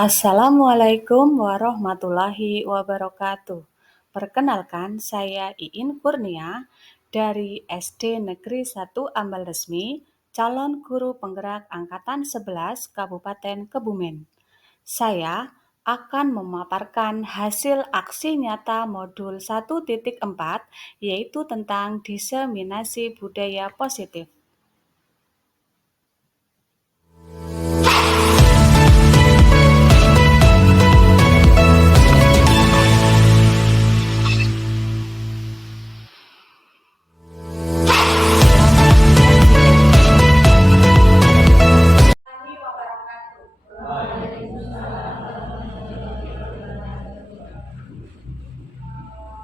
Assalamualaikum warahmatullahi wabarakatuh. Perkenalkan, saya Iin Kurnia dari SD Negeri 1 Ambal Resmi, calon guru penggerak Angkatan 11 Kabupaten Kebumen. Saya akan memaparkan hasil aksi nyata modul 1.4, yaitu tentang diseminasi budaya positif.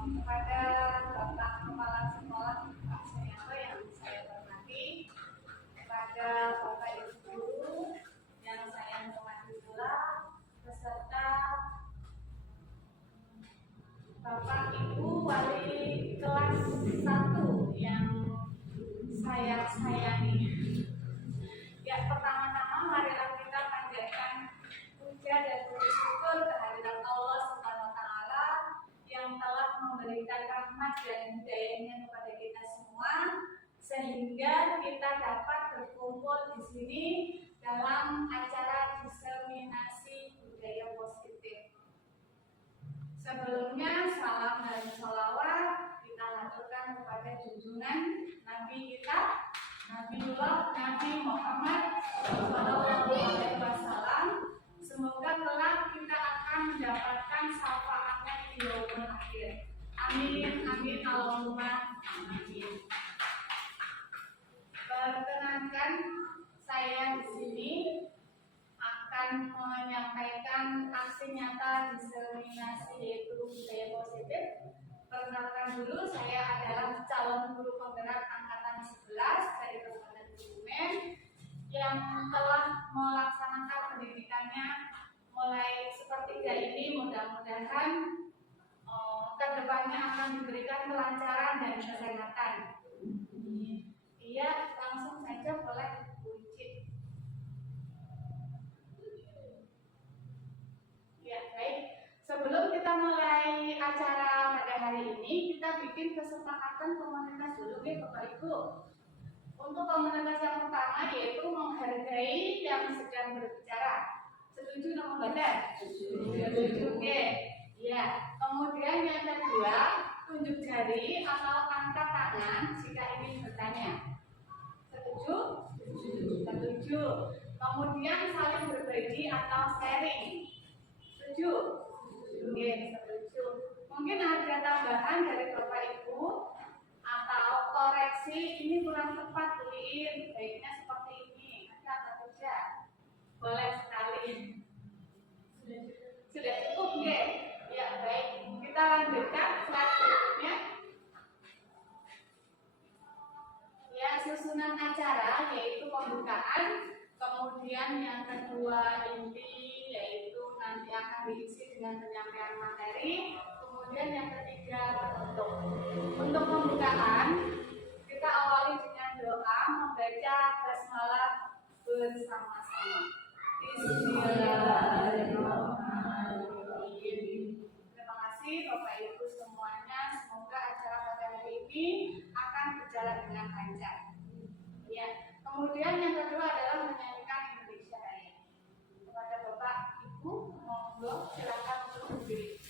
Kepada Bapak Kepala Sekolah Pak Sunyanto yang saya hormati, kepada Bapak Ibu Guru yang saya hormati pula, beserta Bapak Ibu Wali kelas 1 yang saya sayangi. Ya, pertama-tama marilah kita panjatkan puja dan puji syukur kehadirat Allah Subhanahu wa taala yang telah memberikan rahmat dan hidayahnya kepada kita semua sehingga kita dapat berkumpul di sini dalam acara diseminasi budaya positif. Sebelumnya salam dan sholawat kita haturkan kepada junjungan Nabi kita, Nabiullah Nabi Muhammad SAW. Semoga kelak kita akan mendapatkan syafaatnya di yaumul akhir. Amin amin Allahumma amin. Perkenankan saya di sini akan menyampaikan aksi nyata diseminasi yaitu budaya positif. Perkenalkan dulu, saya adalah calon guru penggerak Angkatan 11 dari Kabupaten Kebumen yang telah melaksanakan pendidikannya mulai sepertiga ini. Mudah-mudahan kedepannya akan diberikan kelancaran dan kesehatan. Iya, langsung saja boleh kunci. Ya, baik. Sebelum kita mulai acara pada hari ini, kita bikin kesepakatan komunitas dulu ya Bapak Ibu. Untuk komunitas yang pertama yaitu menghargai yang sedang berbicara. Setuju nama Bapak? Setuju. Oke. Ya. Kemudian yang kedua, tunjuk jari atau angkat tangan jika ingin bertanya. Setuju? Setuju. Kemudian saling berbagi atau sharing. Setuju? Oke, setuju. Mungkin ada tambahan dari Bapak Ibu atau koreksi ini kurang tepat beliin, baiknya seperti ini. Ada atau tidak? Boleh sekali. Sudah cukup, oke? Ya, baik. Kita lanjutkan slide berikutnya. Ya, susunan acara yaitu pembukaan, kemudian yang kedua inti yaitu nanti akan diisi dengan penyampaian materi, kemudian yang ketiga penutup. Untuk pembukaan kita awali dengan doa membaca basmalah bersama-sama. Bismillahirrahmanirrahim. Terima kasih Bapak Ibu semuanya. Semoga acara pada hari ini akan berjalan dengan lancar. Ya. Kemudian yang kedua adalah menyanyikan Indonesia Raya. Kepada Bapak Ibu, monggo silakan untuk berdiri.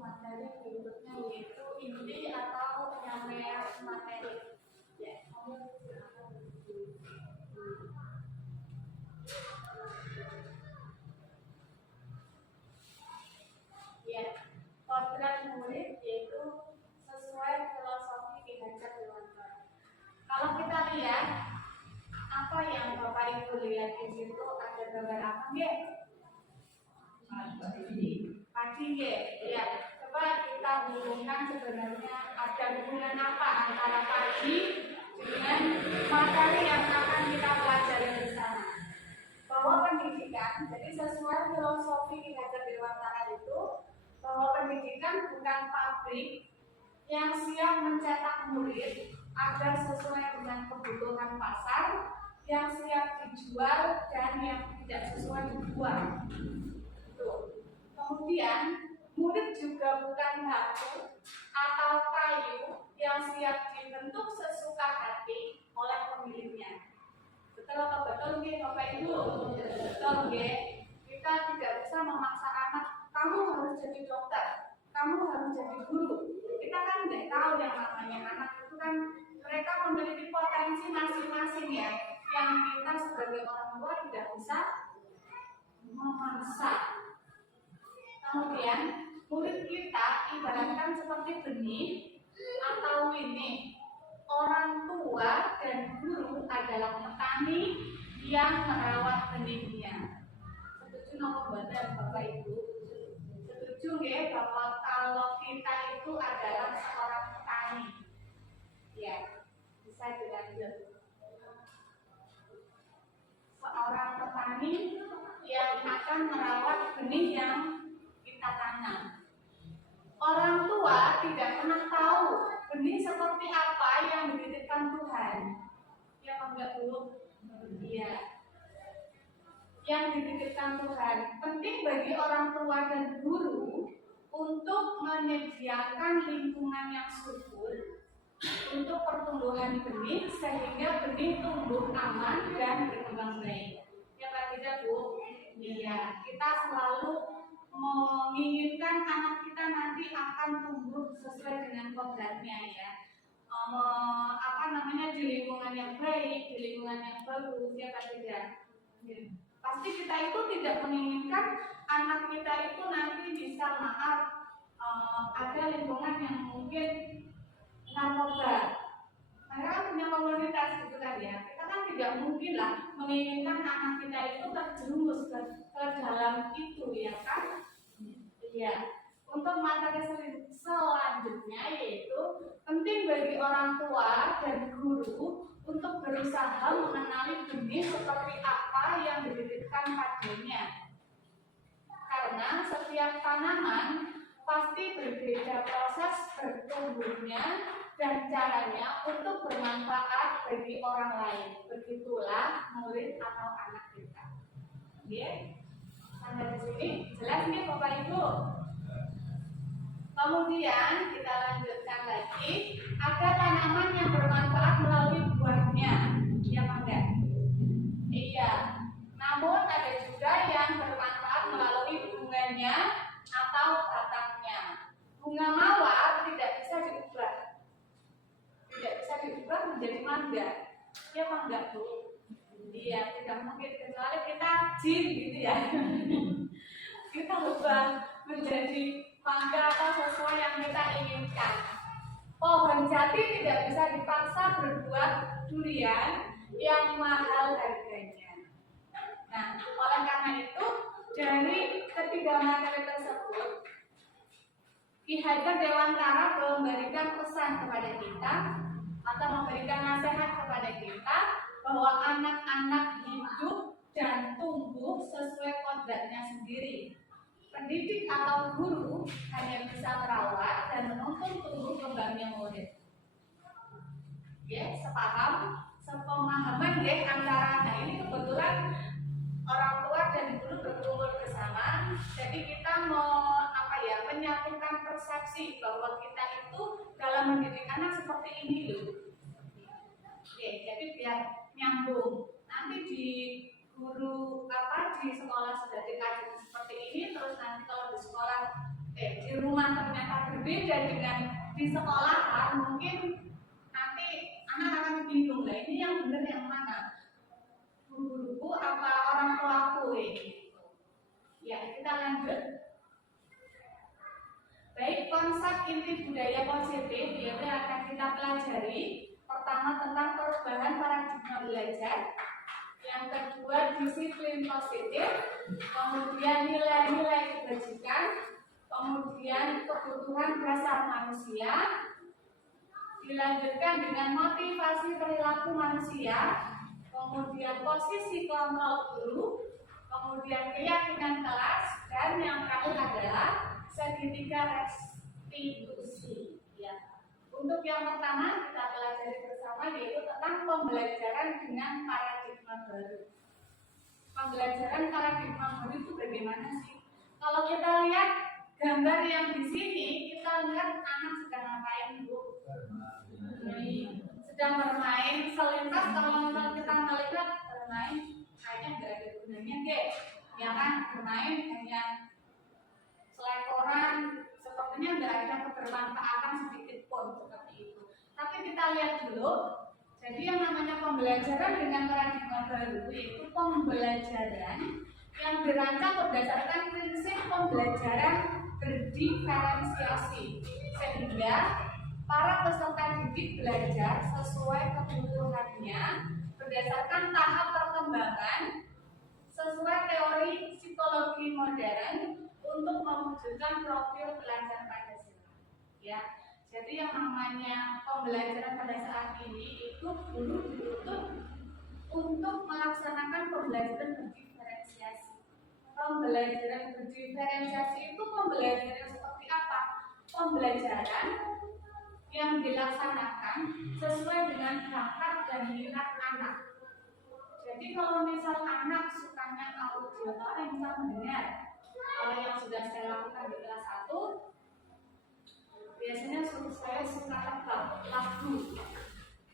materi berikutnya yaitu inti atau penyampaian materi. Ya, ya, kodrat murid yaitu sesuai filosofi Ki Hajar Dewantara. Kalau kita lihat apa yang Bapak Ibu lihat di situ, ada gambar apa nggih? Padi nggih. Ya, coba kita hubungkan sebenarnya ada hubungan apa antara padi dengan materi yang akan kita pelajari di sana. Bahwa pendidikan, jadi sesuai filosofi Ki Hajar Dewantara itu, bahwa pendidikan bukan pabrik yang siap mencetak murid agar sesuai dengan kebutuhan pasar, yang siap dijual dan yang tidak sesuai dibuang. Kemudian murid juga bukan batu atau kayu yang siap dibentuk sesuka hati oleh pemiliknya. Betul apa betul nggih Bapak Ibu? Betul nggih. Kita tidak bisa memaksa anak, kamu harus jadi dokter, kamu harus jadi guru. Kita kan tidak tahu yang namanya anak itu kan mereka memiliki potensi masing-masing ya, yang kita sebagai orang tua tidak bisa memaksa. Kemudian murid kita ibaratkan seperti benih atau winih. Orang tua dan guru adalah petani yang merawat benihnya. Setuju nopo mboten Bapak Ibu? Setuju nggih bahwa kalau kita itu adalah seorang petani. Ya, bisa dilanjut. Seorang petani yang akan merawat benih yang kita tanam. Orang tua tidak pernah tahu benih seperti apa yang dititipkan Tuhan. Ya enggak Bu? Iya. Yang dititipkan Tuhan. Penting bagi orang tua dan guru untuk menyediakan lingkungan yang subur untuk pertumbuhan benih sehingga benih tumbuh aman dan berkembang baik. Ya Pak tidak Bu? Iya. Kita selalu menginginkan anak kita nanti akan tumbuh sesuai dengan kodratnya ya. Di lingkungan yang baik, di lingkungan yang bagus ya Pak tidak. Pasti kita itu tidak menginginkan anak kita itu nanti bisa ada lingkungan yang mungkin narkoba. Mereka punya komunitas gitu kan ya. Kita kan tidak mungkin lah menginginkan anak kita itu terjerumus ke dalam itu ya kan. Iya. Untuk materi selanjutnya yaitu penting bagi orang tua dan guru untuk berusaha mengenali benih seperti apa yang dititipkan padanya. Karena setiap tanaman pasti berbeda proses bertumbuhnya dan caranya untuk bermanfaat bagi orang lain. Begitulah murid atau anak kita. Oke? Sampai di sini jelas nih Bapak Ibu. Kemudian kita lanjutkan lagi, ada tanaman yang bermanfaat melalui buahnya, ya Pak enggak? Iya. Namun ada juga yang bermanfaat melalui bunganya atau batangnya. Bunga mawar tidak bisa diubah menjadi mangga, ya Pak enggak Bu? Iya, tidak mungkin kecuali kita jin gitu ya. Kita ubah menjadi mangga atau sesuai yang kita inginkan. Pohon jati tidak bisa dipaksa berbuah durian yang mahal harganya. Nah, oleh karena itu dari ketiga materi tersebut, Ki Hajar Dewantara memberikan pesan kepada kita atau memberikan nasihat kepada kita bahwa anak-anak hidup dan tumbuh sesuai kodratnya sendiri. Pendidik atau guru hanya bisa merawat dan menuntun tumbuh kembangnya murid. Ya, sepemahaman ya antara. Nah ini kebetulan orang tua dan guru berkumpul bersama. Jadi kita menyatukan persepsi bahwa kita itu dalam mendidik anak seperti ini loh. Oke, jadi biar nyambung. Nanti di di sekolah sudah dikaji seperti ini, terus nanti kalau di sekolah di rumah ternyata ternyata berbeda dengan di sekolahan, mungkin nanti anak akan bingung, lah ini yang benar yang mana, guru-guruku apa orang tuaku gitu. Ya, kita lanjut. Baik, konsep inti budaya positif yaitu akan kita pelajari. Pertama tentang perubahan paradigma belajar, yang kedua disiplin positif, kemudian nilai-nilai kebajikan, kemudian kebutuhan dasar manusia, dilanjutkan dengan motivasi perilaku manusia, kemudian posisi kontrol guru, kemudian keyakinan kelas, dan yang terakhir adalah segitiga restitusi. Ya. Untuk yang pertama kita pelajari bersama yaitu tentang pembelajaran dengan paradigma baru. Pembelajaran paradigma baru itu bagaimana sih? Kalau kita lihat gambar yang di sini, kita lihat anak sedang ngapain, Bu? Sedang bermain. Selintas kalau kita melihat bermain kayaknya nggak ada gunanya, guys. Ya kan, bermain hanya selekoran, sepertinya nggak ada kebermanfaatan sedikit pun seperti itu. Tapi kita lihat dulu. Jadi yang namanya pembelajaran dengan paradigma baru itu pembelajaran yang dirancang berdasarkan prinsip pembelajaran berdiferensiasi, sehingga para peserta didik belajar sesuai kebutuhannya berdasarkan tahap perkembangan sesuai teori psikologi modern untuk mewujudkan profil pelajar Pancasila. Ya, jadi yang namanya pembelajaran pada saat ini itu guru dituntut untuk melaksanakan pembelajaran berdiferensiasi. Pembelajaran berdiferensiasi itu pembelajaran seperti apa? Pembelajaran yang dilaksanakan sesuai dengan bakat dan minat anak. Jadi kalau misal anak sukanya audio, yang bisa mendengar, kalau yang sudah saya lakukan di kelas 1, biasanya saya suka tebak lagu.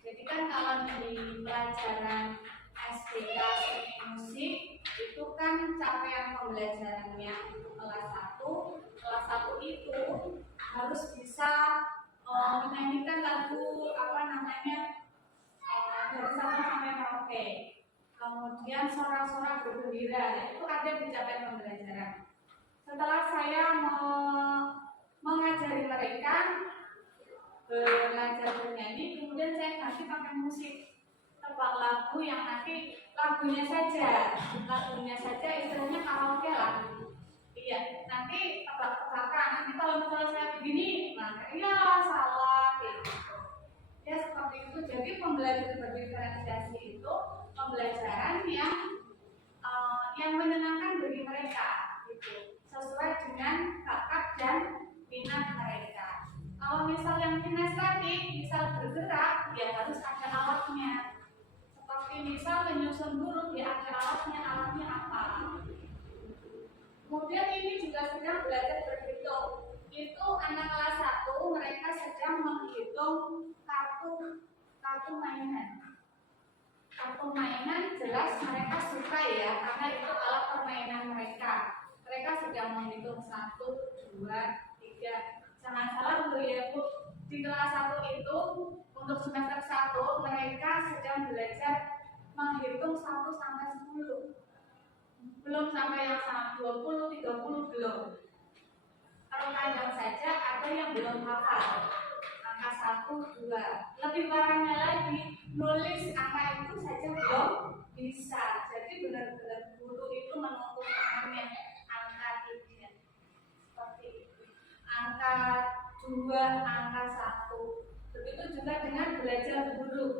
Jadi kan kalau di pelajaran SBK seni musik itu kan capaian pembelajarannya kelas 1 itu harus bisa menyanyikan lagu dari Sabang sampai Merauke. Kemudian sorak-sorak bergembira itu ada di capaian pembelajaran. Setelah saya mengajari mereka belajar bernyanyi, kemudian saya kasih pakai musik, tebak lagu yang nanti lagunya saja istilahnya karaoke lah. Iya, nanti tebak-tebakan. Nanti kalau misalnya saya begini, nah iya salah gitu. Ya seperti itu. Jadi pembelajaran berdiferensiasi itu pembelajaran yang menyenangkan bagi mereka, gitu, sesuai dengan bakat dan minat mereka. Kalau misal yang kinestetik, misal bergerak, dia harus ada alatnya. Seperti misal menyusun huruf, dia ada alatnya apa? Kemudian ini juga sedang belajar berhitung. Itu anak kelas 1, mereka sedang menghitung kartu mainan. Kartu mainan jelas mereka suka ya, karena itu alat permainan mereka. Mereka sedang menghitung 1, 2, 3. Jangan salah untuk ya Bu, di kelas 1 itu untuk semester 1 mereka sedang belajar menghitung 1 sampai 10. Belum sampai yang 20, 30 belum. Terkadang saja ada yang belum hafal angka 1, 2. Lebih parahnya lagi, nulis angka itu saja belum bisa. Jadi benar-benar guru itu menuntut tangannya angka 3 seperti itu, angka 2, angka 1. Begitu juga dengan belajar huruf.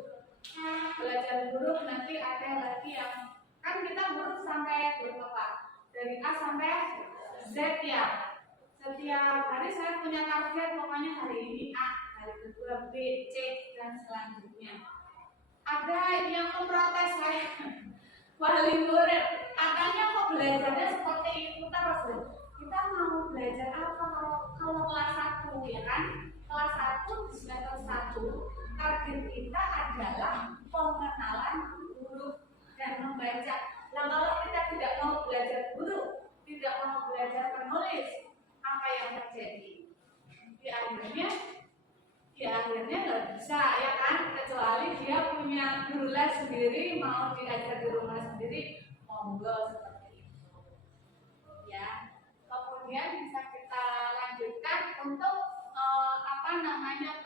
Belajar huruf nanti ada lagi yang kan kita huruf sampai berapa? Dari A sampai Z ya. Setiap hari saya punya target, pokoknya hari ini A, hari kedua B, C, dan selanjutnya. Ada yang memprotes saya, wali murid, katanya kok belajarnya seperti itu terus. Kita mau belajar apa kalau kelas 1 ya kan? Kelas 1 di semester 1 target kita adalah pengenalan huruf dan membaca. Nah kalau kita tidak mau belajar huruf, tidak mau belajar menulis, apa yang terjadi? di akhirnya nggak bisa ya kan, kecuali dia punya guru les sendiri, mau diajar di rumah sendiri, monggo seperti itu ya. Kemudian bisa kita lanjutkan untuk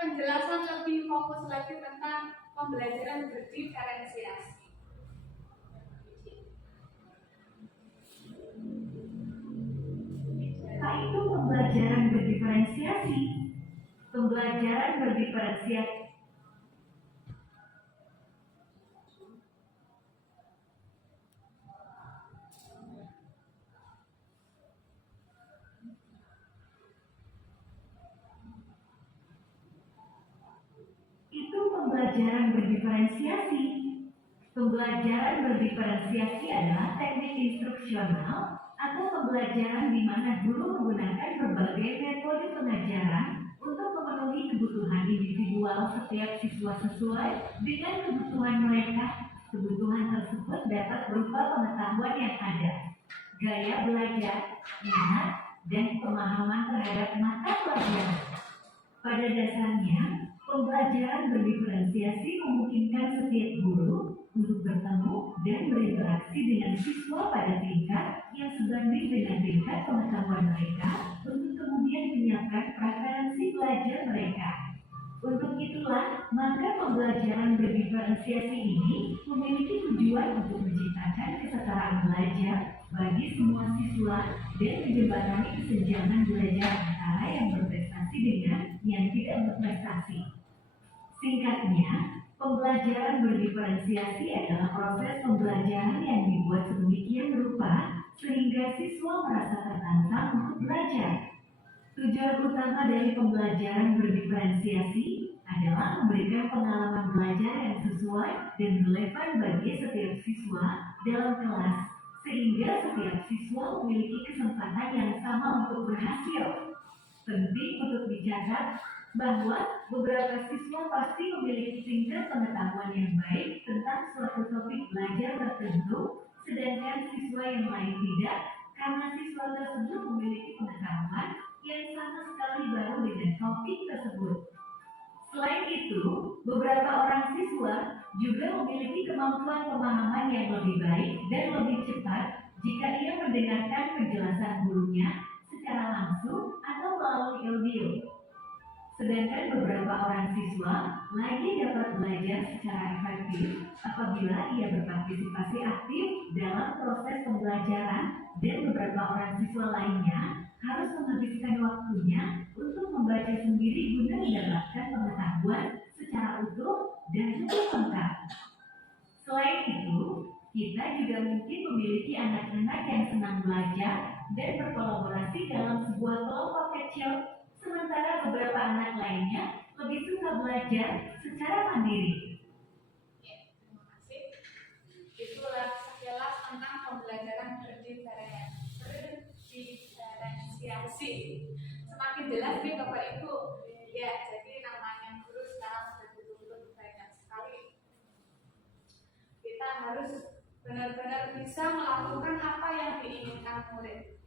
penjelasan lebih fokus lagi tentang pembelajaran berdiferensiasi. Apa itu pembelajaran berdiferensiasi? Pembelajaran berdiferensiasi Pembelajaran berdiferensiasi adalah teknik instruksional atau pembelajaran di mana guru menggunakan berbagai metode pengajaran untuk memenuhi kebutuhan individual setiap siswa sesuai dengan kebutuhan mereka. Kebutuhan tersebut dapat berupa pengetahuan yang ada, gaya belajar, minat, dan pemahaman terhadap mata pelajaran. Pada dasarnya, pembelajaran berdiferensiasi memungkinkan setiap guru untuk bertemu dan berinteraksi dengan siswa pada tingkat yang sebanding dengan tingkat pengetahuan mereka untuk kemudian menyiapkan preferensi belajar mereka. Untuk itulah, maka pembelajaran berdiferensiasi ini memiliki tujuan untuk menciptakan kesetaraan belajar bagi semua siswa dan menjembatani kesenjangan belajar antara yang berprestasi dengan yang tidak berprestasi. Singkatnya, pembelajaran berdiferensiasi adalah proses pembelajaran yang dibuat sedemikian rupa sehingga siswa merasa tertantang untuk belajar. Tujuan utama dari pembelajaran berdiferensiasi adalah memberikan pengalaman belajar yang sesuai dan relevan bagi setiap siswa dalam kelas, sehingga setiap siswa memiliki kesempatan yang sama untuk berhasil. Penting untuk dicatat bahwa beberapa siswa pasti memiliki tingkat pengetahuan yang baik tentang suatu topik belajar tertentu, sedangkan siswa yang lain tidak, karena siswa tersebut memiliki pengetahuan yang sama sekali baru dengan topik tersebut. Selain itu, beberapa orang siswa juga memiliki kemampuan pemahaman yang lebih baik dan lebih cepat jika ia mendengarkan penjelasan gurunya secara langsung atau melalui audio. Sedangkan beberapa orang siswa lagi dapat belajar secara efektif apabila ia berpartisipasi aktif dalam proses pembelajaran, dan beberapa orang siswa lainnya harus menghabiskan waktunya untuk membaca sendiri guna mendapatkan pengetahuan secara utuh dan lebih lengkap. Selain itu, kita juga mungkin memiliki anak-anak yang senang belajar dan berkolaborasi dalam sebuah kelompok kecil, sementara beberapa anak lainnya lebih suka belajar secara mandiri. Ya, terima kasih. Itulah sekilas tentang pembelajaran berdiferensiasi. Semakin jelas nih Bapak Ibu. Ya, jadi namanya guru sekarang sudah dituntut banyak sekali. Kita harus benar-benar bisa melakukan apa yang diinginkan murid.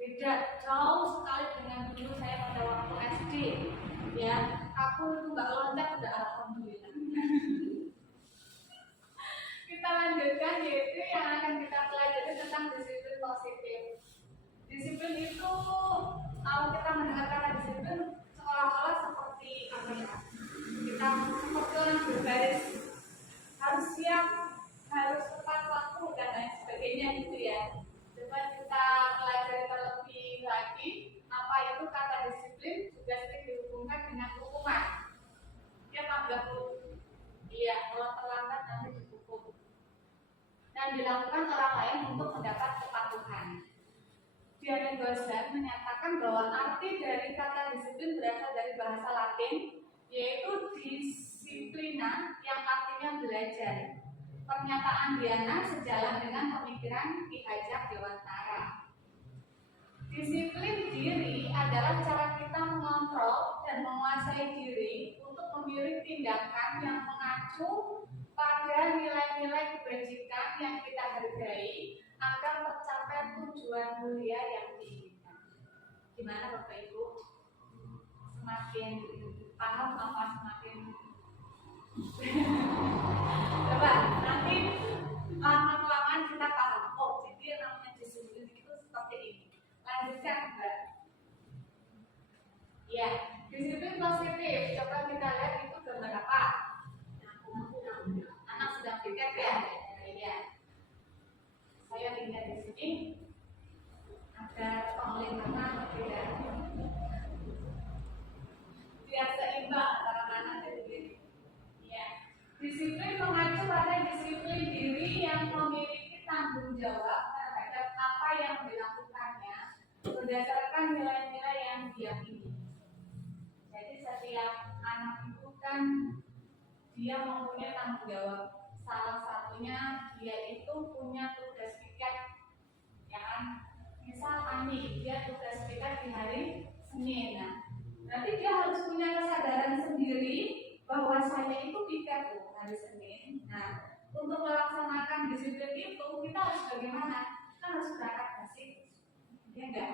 Beda jauh sekali dengan dulu saya pada waktu SD. Ya, aku itu nggak loncat udah alhamdulillah. Kita lanjutkan, yaitu yang akan kita pelajari tentang disiplin positif. Disiplin itu, kalau kita mendengar kata disiplin, seolah-olah seperti apa ya? Kita seperti orang berbaris, harus siap, harus tepat waktu dan lain sebagainya gitu ya. Coba kita pelajari terlebih lagi apa itu kata disiplin, juga sering dihubungkan dengan hukuman. Ya Pak Guru, iya, kalau terlambat nanti dihukum dan dilakukan orang lain untuk mendapat kepatuhan. Diana Goslan menyatakan bahwa arti dari kata disiplin berasal dari bahasa Latin, yaitu disiplina, yang artinya belajar. Pernyataan Diana sejalan dengan pemikiran Ki Hajar Dewantara. Disiplin diri adalah cara kita mengontrol dan menguasai diri untuk memilih tindakan yang mengacu pada nilai-nilai kebajikan yang kita hargai agar tercapai tujuan mulia yang diinginkan. Gimana Bapak Ibu? semakin paham apa semakin coba nanti lama-kelamaan kita paham, oh jadi yang namanya disiplin itu seperti ini. Lanjutkan Mbak. Ya, disiplin positif. Coba kita lihat itu gambar apa? Anak sedang pikir ya. Ya. Saya lihat di sini ada penglihatan berbeda. Biar seimbang antara kanan dan kiri. Ya. Disiplin mengacu pada disiplin diri yang memiliki tanggung jawab terhadap apa yang dilakukannya berdasarkan nilai-nilai yang diyakini. Jadi setiap anak itu kan dia mempunyai tanggung jawab. Salah satunya dia itu punya tugas piket, ya kan? Misal Ani, dia tugas piket di hari Senin. Nah, berarti dia harus punya kesadaran sendiri bahwa saya itu piket tuh hari Senin. Nah, untuk melaksanakan disiplin itu kita harus bagaimana? Kita harus berangkat basic, ya enggak?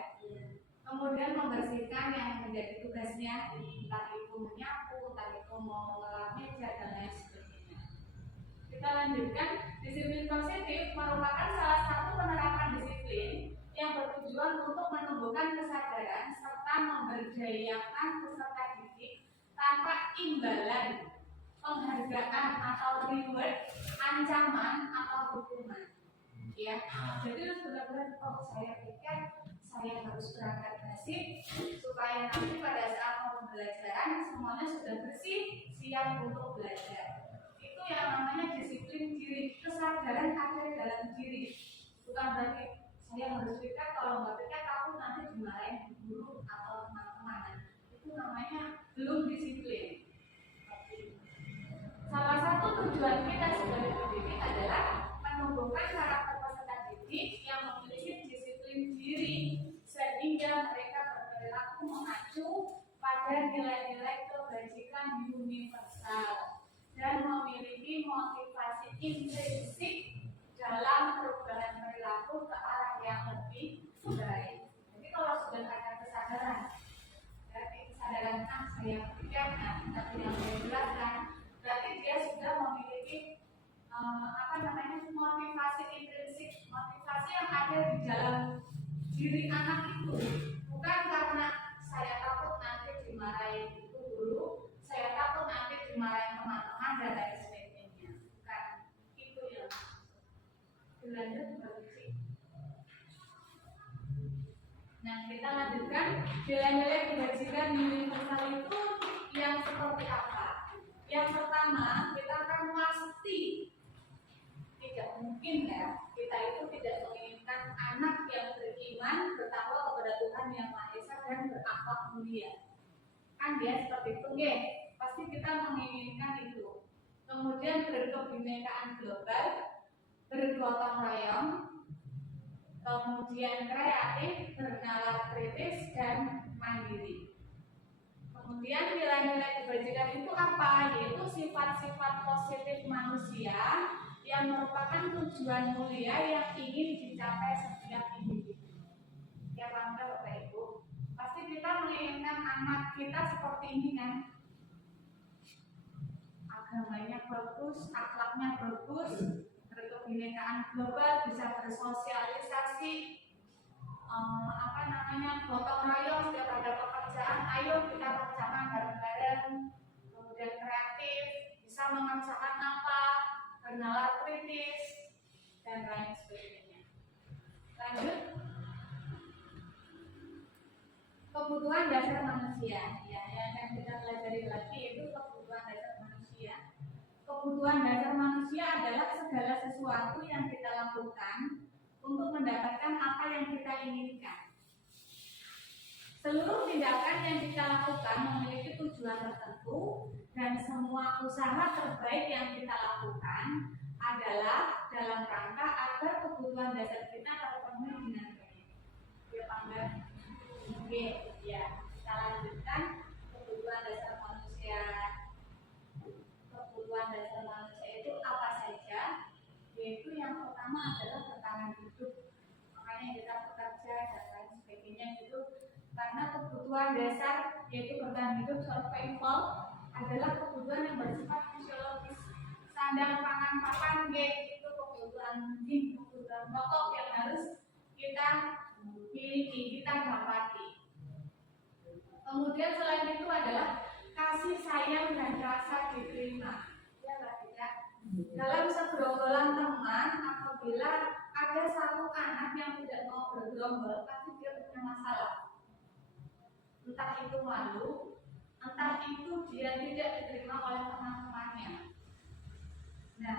Kemudian membersihkan yang menjadi tugasnya, entah itu menyapu, entah itu mau mengelap meja dan lain sebagainya. Kita lanjutkan, disiplin positif merupakan salah satu penerapan disiplin yang bertujuan untuk menumbuhkan kesadaran serta memberdayakan peserta didik tanpa imbalan, penghargaan atau reward, ancaman atau hukuman. Ya, jadi benar-benar oh saya pikir saya harus berangkat basic supaya nanti pada saat mau pembelajaran semuanya sudah bersih, siap untuk belajar. Itu yang namanya disiplin diri, kesadaran ada dalam diri. Bukan berarti saya harus pikir, kalau nggak pikir aku nanti dimarahin guru atau teman-teman. Itu namanya belum disiplin. Salah satu tujuan kita sebagai pendidik adalah menumbuhkan karakter peserta didik yang memiliki disiplin diri sehingga mereka berperilaku mengacu pada nilai-nilai kebajikan universal dan memiliki motivasi intrinsik dalam perubahan perilaku ke arah yang lebih baik. Jadi kalau sudah ada kesadaran, berarti kesadaran saya pikir, tapi yang saya jelaskan, berarti dia sudah memiliki motivasi intrinsik, motivasi yang ada di dalam diri anak itu, bukan karena saya takut nanti dimarahin itu guru, saya takut nanti dimarahin teman-teman dan lain sebagainya. Bukan itu yang dilanjut berarti. Nah, kita lanjutkan nilai-nilai kebajikan universal itu yang seperti apa? Yang pertama, kita akan pasti tidak mungkin ya kita itu tidak menginginkan anak yang beriman, bertakwa kepada Tuhan Yang Maha Esa dan berakhlak mulia. Kan dia seperti itu, ya? Pasti kita menginginkan itu. Kemudian berkebinekaan global, bergotong royong, kemudian kreatif, bernalar kritis dan mandiri. Kemudian nilai-nilai kebajikan itu apa? Yaitu sifat-sifat positif manusia yang merupakan tujuan mulia yang ingin dicapai setiap individu. Ya bangga Bapak Ibu. Pasti kita menginginkan anak kita seperti ini kan? Agamanya bagus, akhlaknya bagus, berkebinekaan global, bisa bersosialisasi, gotong royong setiap ada pekerjaan, ayo kita kerjakan bareng-bareng. Kemudian kreatif, bisa mengerjakan apa, bernalar kritis dan lain sebagainya. Lanjut, kebutuhan dasar manusia. Ya, yang akan kita pelajari lagi itu kebutuhan dasar manusia. Kebutuhan dasar manusia adalah segala sesuatu yang kita lakukan untuk mendapatkan apa yang kita inginkan. Seluruh tindakan yang kita lakukan memiliki tujuan tertentu dan semua usaha terbaik yang kita lakukan adalah dalam rangka agar kebutuhan dasar kita terpenuhi dengan baik. Ya, Pak. Oke, ya. Kita lanjutkan kebutuhan dasar manusia. Kebutuhan dasar manusia itu apa saja? Yaitu yang pertama adalah bertahan hidup. Makanya kita bekerja dan lain sebagainya itu Karena kebutuhan dasar yaitu bertahan hidup survival adalah kebutuhan yang bersifat fisiologis. Sandang pangan papan itu kebutuhan pokok yang harus kita miliki, kita dapati. Kemudian selain itu adalah kasih sayang dan rasa diterima. Ya tidak. Dalam segerombolan teman, apabila ada satu anak yang tidak mau bergerombol, pasti dia punya masalah. Entah itu malu, entah itu dia tidak diterima oleh teman-temannya. Nah,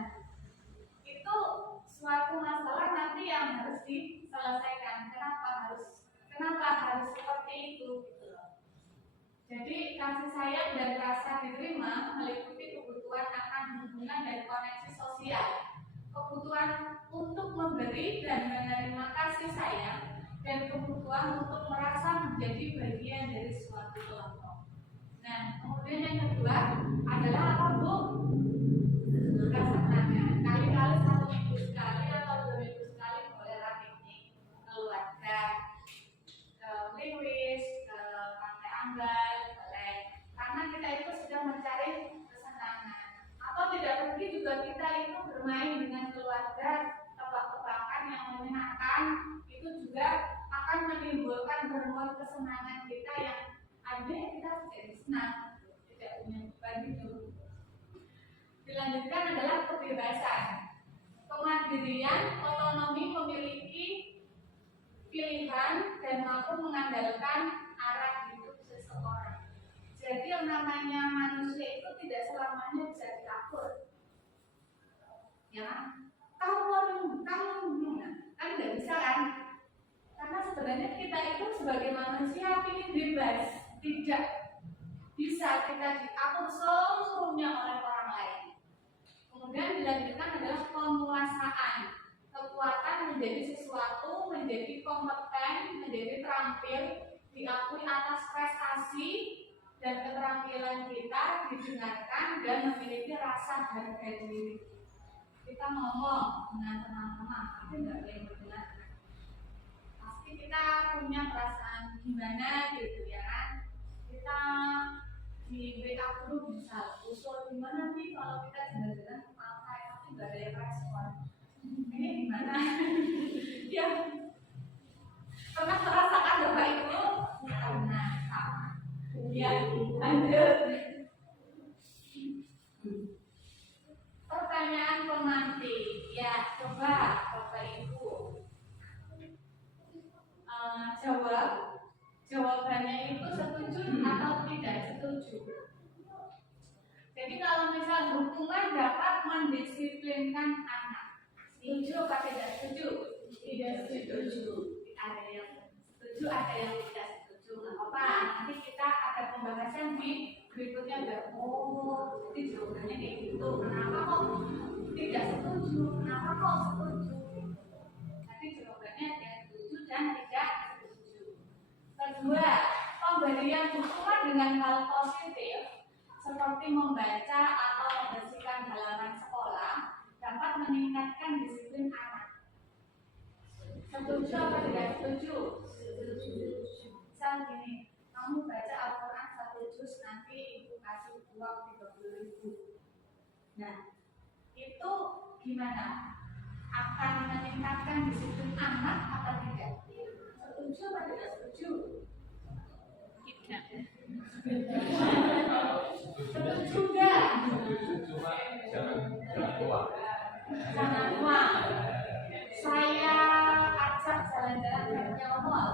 itu suatu masalah nanti yang harus diselesaikan. Kenapa harus seperti itu? Jadi kasih sayang dan rasa diterima meliputi kebutuhan akan hubungan dan koneksi sosial, kebutuhan untuk memberi dan menerima kasih sayang, dan kebutuhan untuk merasa menjadi bagian dari suatu kelompok. Nah, kemudian yang kedua adalah apa, Bu? Kesenangan. Kali-kali 1 minggu sekali atau 2 minggu sekali bolehlah piknik keluarga, ke Liwis, ke Pantai Ambal, boleh. Karena kita itu sudah mencari kesenangan. Atau tidak pergi juga kita itu bermain dengan keluarga, tebak-tebakan yang menyenangkan, itu juga akan menimbulkan hormon kesenangan kita yang ada kita jadi senang, tidak punya beban itu. Dilanjutkan adalah kebebasan, kemandirian, otonomi, memiliki pilihan dan mampu mengandalkan arah hidup seseorang. Jadi yang namanya manusia itu tidak selamanya bisa diatur. Ya, kamu kan nggak bisa kan? Karena sebenarnya kita itu sebagai manusia ingin bebas, tidak bisa kita diatur seluruhnya oleh orang lain. Kemudian dilanjutkan adalah penguasaan, kekuatan menjadi sesuatu, menjadi kompeten, menjadi terampil, diakui atas prestasi dan keterampilan kita, didengarkan dan memiliki rasa harga diri. Kita ngomong dengan teman-teman, tapi nggak boleh mendengarkan. Pasti kita punya perasaan gimana gitu ya kan? Kita di WA group bisa usul gimana nih kalau kita jalan-jalan ke pantai tapi nggak ada yang respon. Ini gimana? Ya, pernah merasakan Bapak Ibu? Pernah. Ya, lanjut. Pertanyaan pemantik. Ya, coba Bapak Ibu jawab. Jawabannya itu setuju atau tidak setuju. Jadi kalau misal hukuman dapat mendisiplinkan anak, setuju atau tidak setuju? Tidak setuju. Ada yang setuju, ada yang tidak setuju. Nggak apa-apa. Nanti kita ada pembahasan di berikutnya. Jadi jawabannya kayak gitu. Kenapa kok tidak setuju? Kenapa kok setuju? Nanti jawabannya ada setuju dan tidak setuju. Kedua, pemberian hukuman dengan hal positif seperti membaca atau membersihkan halaman sekolah dapat meningkatkan disiplin anak. Setuju atau tidak setuju? Setuju. Misal gini, kamu baca Al-Quran 1 juz, nanti ibu kasih uang 30.000. Nah, itu gimana? Akan meningkatkan disiplin anak atau tidak? Setuju atau tidak setuju? Tidak. Setuju enggak? Cuma jangan tua. Jangan tua. Saya ajak jalan-jalan ke mall.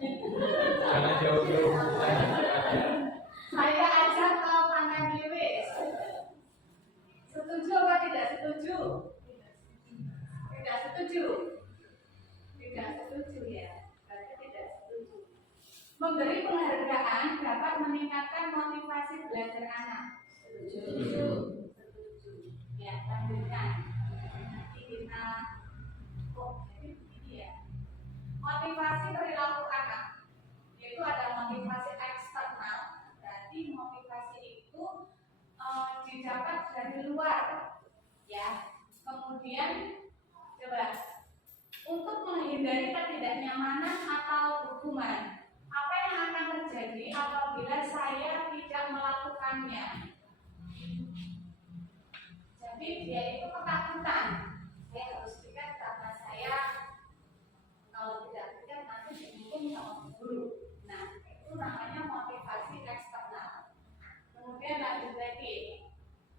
Jangan jauh-jauh. Saya ajak ke Pantai Liwis. Setuju atau tidak setuju? Tidak setuju. Tidak setuju ya. Berarti tidak setuju. Memberi penghargaan dapat meningkatkan motivasi belajar anak. Setuju. Setuju. Ya, lanjutkan. Nanti kita jadi begini ya. Motivasi perilaku anak. Yaitu ada motivasi eksternal. Berarti motivasi itu didapat dari luar. Ya. Kemudian coba untuk menghindari ketidaknyamanan atau hukuman. Apa yang apabila saya tidak melakukannya. Jadi dia itu ketakutan. Saya harus berikan karena saya kalau tidak berikan nanti dihukum sama guru. Nah, itu namanya motivasi eksternal. Kemudian lanjut lagi,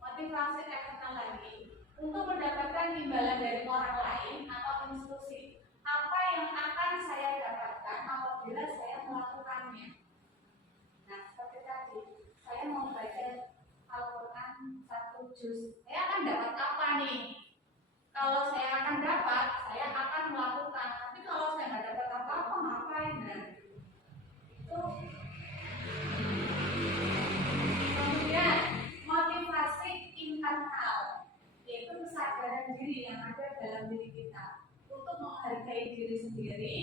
motivasi eksternal lagi untuk mendapatkan imbalan dari orang lain atau instruksi apa yang akan saya dapatkan apabila saya melakukannya. Nah, seperti tadi, saya mau baca Al-Quran 1 juz, saya akan dapat apa nih? Kalau saya akan dapat, saya akan melakukan. Tapi kalau saya nggak dapat apa-apa, ngapain? Nah, itu. Kemudian motivasi internal, yaitu kesadaran diri yang ada dalam diri kita untuk menghargai diri sendiri.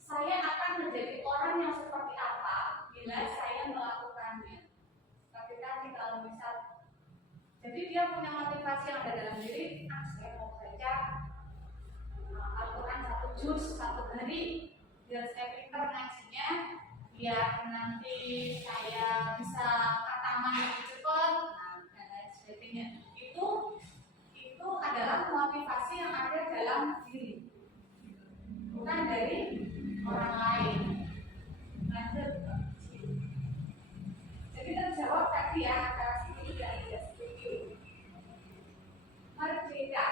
Saya akan menjadi orang yang seperti apa bila saya melakukannya. Tapi tadi kalau misal, jadi dia punya motivasi yang ada dalam diri. Saya mau baca Al-Quran 1 juz 1 hari biar saya pintar ngajinya, biar nanti saya bisa kataman lebih cepat, dan lain sebagainya. Itu adalah motivasi yang ada dalam diri, bukan dari orang lain. Lanjut. Jadi terjawab tadi ya, antara setuju dan tidak setuju. Merdeka,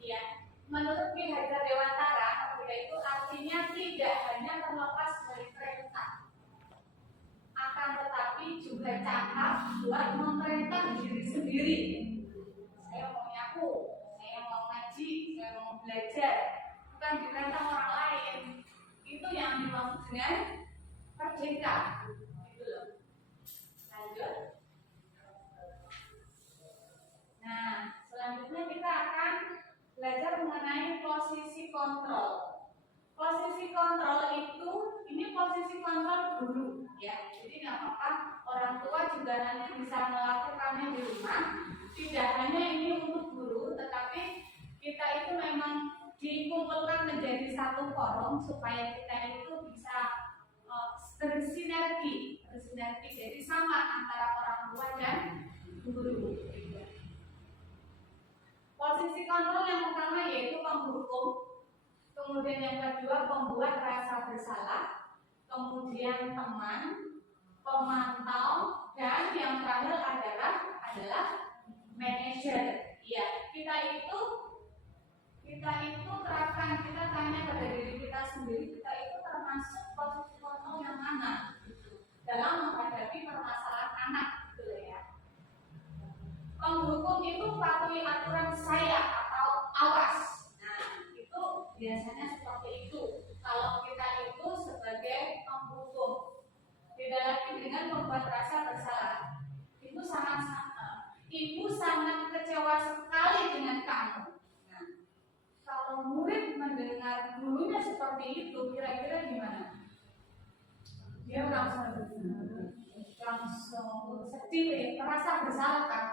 ya, menurut Ki Hajar Dewantara, merdeka itu artinya tidak hanya terlepas dari perintah, akan tetapi juga cakap buat memerintah diri sendiri. Saya mau nyapu, saya mau ngaji, saya mau belajar, bukan diperintah orang lain. Itu yang dimaksud dengan merdeka, gitu loh. Lanjut. Nah, selanjutnya kita akan belajar mengenai posisi kontrol. Posisi kontrol itu, ini posisi kontrol guru, ya. Jadi nggak apa-apa, orang tua juga nanti bisa melakukannya di rumah. Tidak hanya ini untuk guru, tetapi kita itu memang dikumpulkan menjadi satu forum supaya kita itu bisa bersinergi. Jadi sama antara orang tua dan guru. Posisi kontrol yang pertama yaitu penghukum, kemudian yang kedua pembuat rasa bersalah, kemudian teman, pemantau, dan yang terakhir adalah manajer. Ya, kita itu terapkan, kita tanya pada diri kita sendiri, kita itu termasuk posisi kontrol yang mana dalam menghadapi permasalahan anak, gitu ya. Penghukum itu patuhi aturan saya atau awas. Nah, itu biasanya seperti itu. Kalau kita itu sebagai penghukum, tidak lagi dengan membuat rasa bersalah. Ibu sangat kecewa sekali dengan kamu. Nah, kalau murid mendengar gurunya seperti itu, kira-kira gimana? Dia langsung sedih, merasa bersalah kan?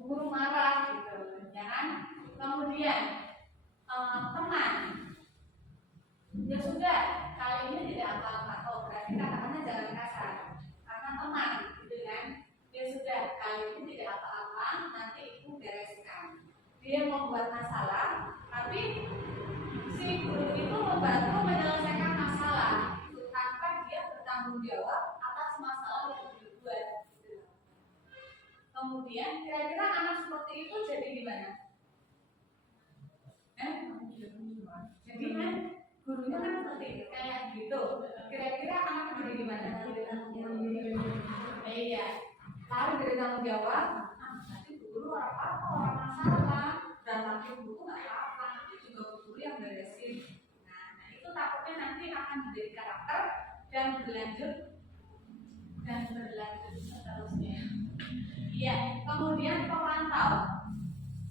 Guru marah gitu, ya kan? Kemudian teman, ya sudah, kali ini tidak apa-apa. Oh, berarti kata-katanya jangan kasar, karena teman, gitu kan? Ya sudah, kali ini tidak apa-apa, nanti ibu bereskan. Dia membuat masalah, tapi si guru itu membantu menyelesaikan masalah itu tanpa dia bertanggung jawab atas masalah yang dibuat. Kemudian kira-kira anak seperti itu jadi gimana? Jadi kan gurunya kan seperti kayak gitu. Kira-kira anak jadi gimana? Iya, harus dari tanggung jawab. Nanti guru orang masalah dan nanti buku nggak apa-apa. Nanti juga guru yang beresin. Nah itu takutnya nanti akan menjadi karakter dan berlanjut seterusnya. Iya, kemudian pemantau.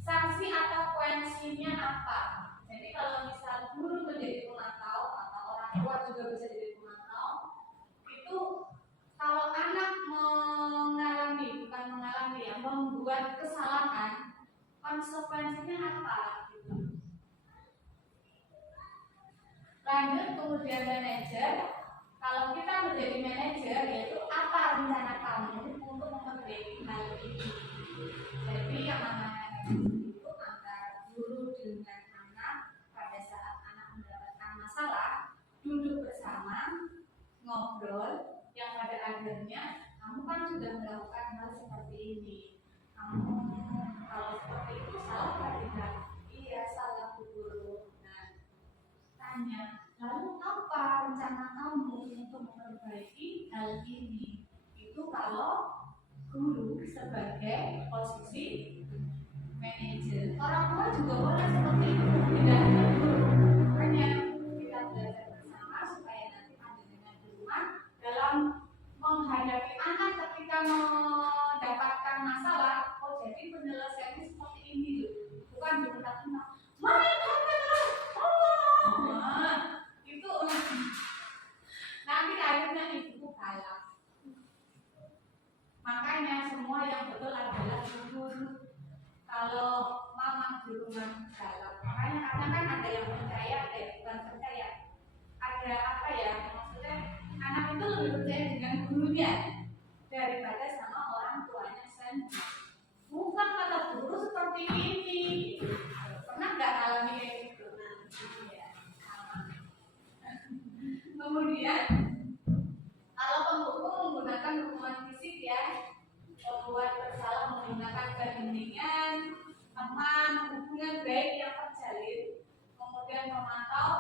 Sanksi atau kuensinya apa? Jadi kalau misal guru menjadi pemantau atau orang tua juga bisa jadi pemantau, itu kalau anak membuat kesalahan, konsekuensinya apa? Lanjut kemudian manajer. Kalau kita menjadi manajer, yaitu apa rencana kamu untuk memperbaiki hal ini? Jadi yang namanya itu antara guru dengan anak pada saat anak mendapatkan masalah, duduk bersama, ngobrol, yang pada akhirnya kamu kan sudah melakukan hal seperti ini. Kamu kalau seperti itu salah atau tidak? Iya salah Bu Guru. Nah, tanya, lalu apa rencana kamu untuk memperbaiki hal ini? Itu kalau guru sebagai posisi manajer. Orang tua juga boleh seperti itu, tidak hanya guru. Hanya kita belajar bersama supaya nanti panjenengan di rumah dalam menghadapi anak ketika mendapatkan masalah. Oh jadi penyelesaiannya seperti ini loh, bukan diminta-minta. Main HP terus, itu nanti akhirnya ibuku kalah. Makanya semua yang betul adalah guru. Kalau mama di rumah galak, makanya kadang kan ada yang percaya, ada yang bukan percaya. Ada apa ya? Maksudnya anak itu lebih percaya dengan gurunya daripada sama orang tuanya sendiri. Bukan kata guru seperti ini. Pernah nggak alami kayak gitu? Ya, sama. Kemudian kalau penghukum menggunakan hukuman fisik ya, membuat bersalah menggunakan keheningan, teman, hubungan baik yang terjalin, kemudian memantau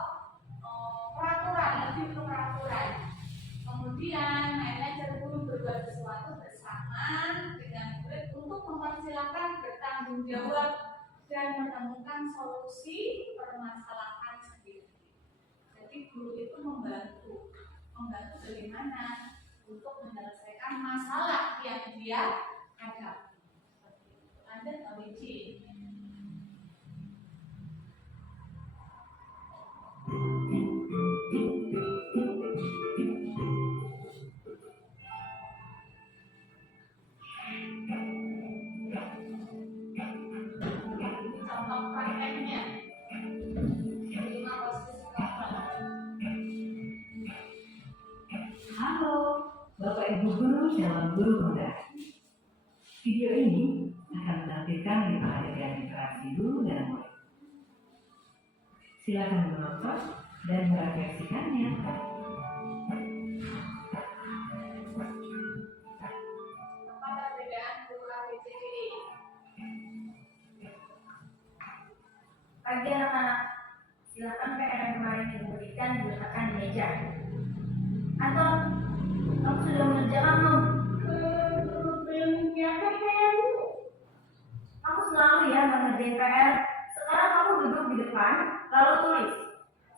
peraturan, lebih ke peraturan. Kemudian manajer guru berbuat sesuatu bersama dengan murid untuk mempersilahkan bertanggung jawab dan menemukan solusi permasalahan sendiri. Jadi guru itu membantu bagaimana untuk menyelesaikan masalah yang dia hadapi. Lanjut Pak Wiji. Contoh prakteknya. Lima posisi kontrol. Halo, Bapak Ibu Guru dalam Guru Muda. Video ini akan menampilkan 5 adegan interaksi guru dan murid. Silakan menonton dan merefleksikannya. Apa perbedaan guru ABCDE? Pagi anak-anak, silakan PR yang kemarin diberikan diletakkan di meja. Atau kamu sudah mengerjakan belum? Belum kelihatan kayaknya. Kamu selalu ya mengerjain PR. Sekarang kamu duduk di depan, lalu tulis.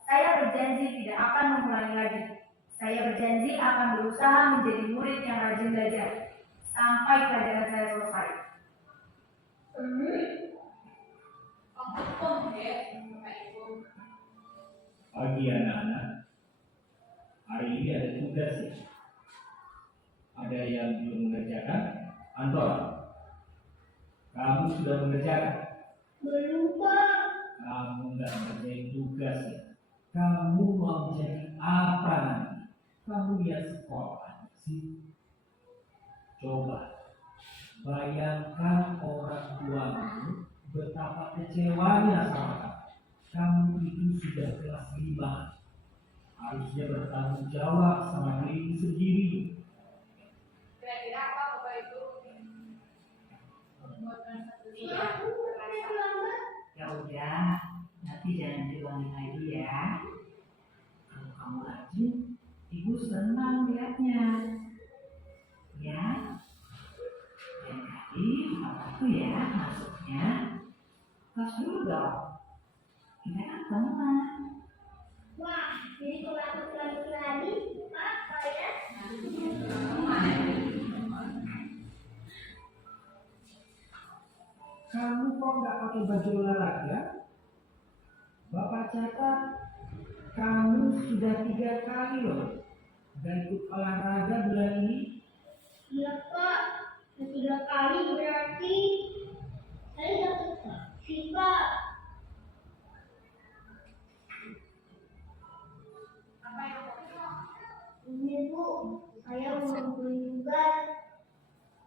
Saya berjanji tidak akan mengulangi lagi. Saya berjanji akan berusaha menjadi murid yang rajin belajar sampai pelajaran saya selesai. Penghukum ya, Bapak Ibu. Pagi anak-anak, hari ini ada tugas ya. Ada yang belum mengerjakan? Anton, kamu sudah mengerjakan? Belum, Pak. Kamu nggak ngerjain tugas ya. Kamu mau jadi apa nanti? Kamu lihat sekolah sih. Coba bayangkan orang tuamu betapa kecewanya sama kamu. Kamu itu sudah kelas 5, harusnya bertanggung jawab sama dirimu sendiri. Kira-kira apa Bapak Ibu? Membuatkan satu dia. Ya udah, nanti jangan diulangi lagi ya. Kalau kamu rajin, ibu senang lihatnya. Ya, dan tadi apa tuh ya masuknya? Kelas dulu dong. Kita kan teman. Wah, jadi kalau aku lagi, apa ya? Kamu kok nggak pakai baju olahraga? Bapak catat, kamu sudah 3 kali loh nggak ikut olahraga bulan ini. Iya, Pak. 3 kali berarti saya dapat vaksin, Pak. saya mengumpulkan tugas.